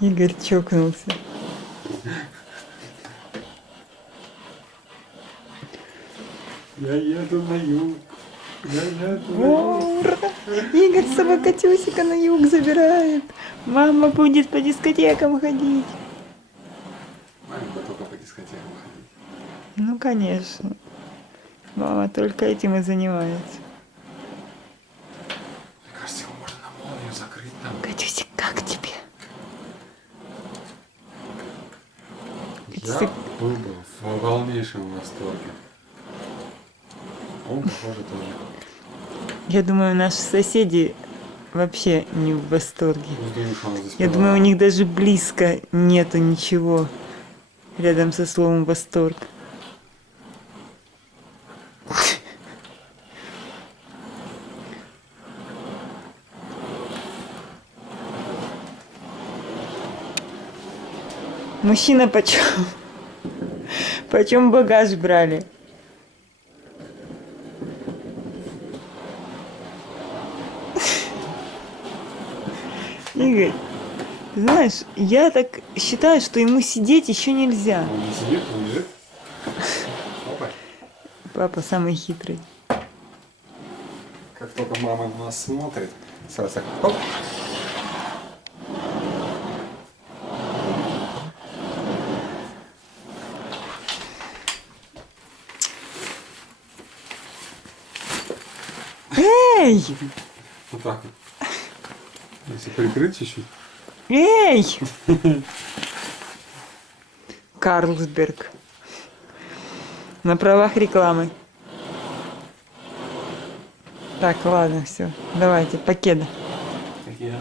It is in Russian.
Игорь чокнулся. Я еду на юг. Я еду на О, юг. ура! Игорь собакатюсика на юг забирает. Мама будет по дискотекам ходить. Маме бы только по дискотекам ходить. Ну, конечно. Мама только этим и занимается. Я был бы в волнейшем восторге. Он, похоже, тоже. я думаю, наши соседи вообще не в восторге. Ну, Я думаю, у них даже близко нету ничего рядом со словом восторг. Мужчина почем? Почем багаж брали? Игорь, знаешь, я так считаю, что ему сидеть еще нельзя. Он не сидит, он лежит. Папа самый хитрый. Как только мама на нас смотрит, сразу так, оп. Эй! Вот так вот. Если прикрыть чуть-чуть. Эй! Карлсберг. На правах рекламы. Так, ладно, все. Давайте, покеда. Я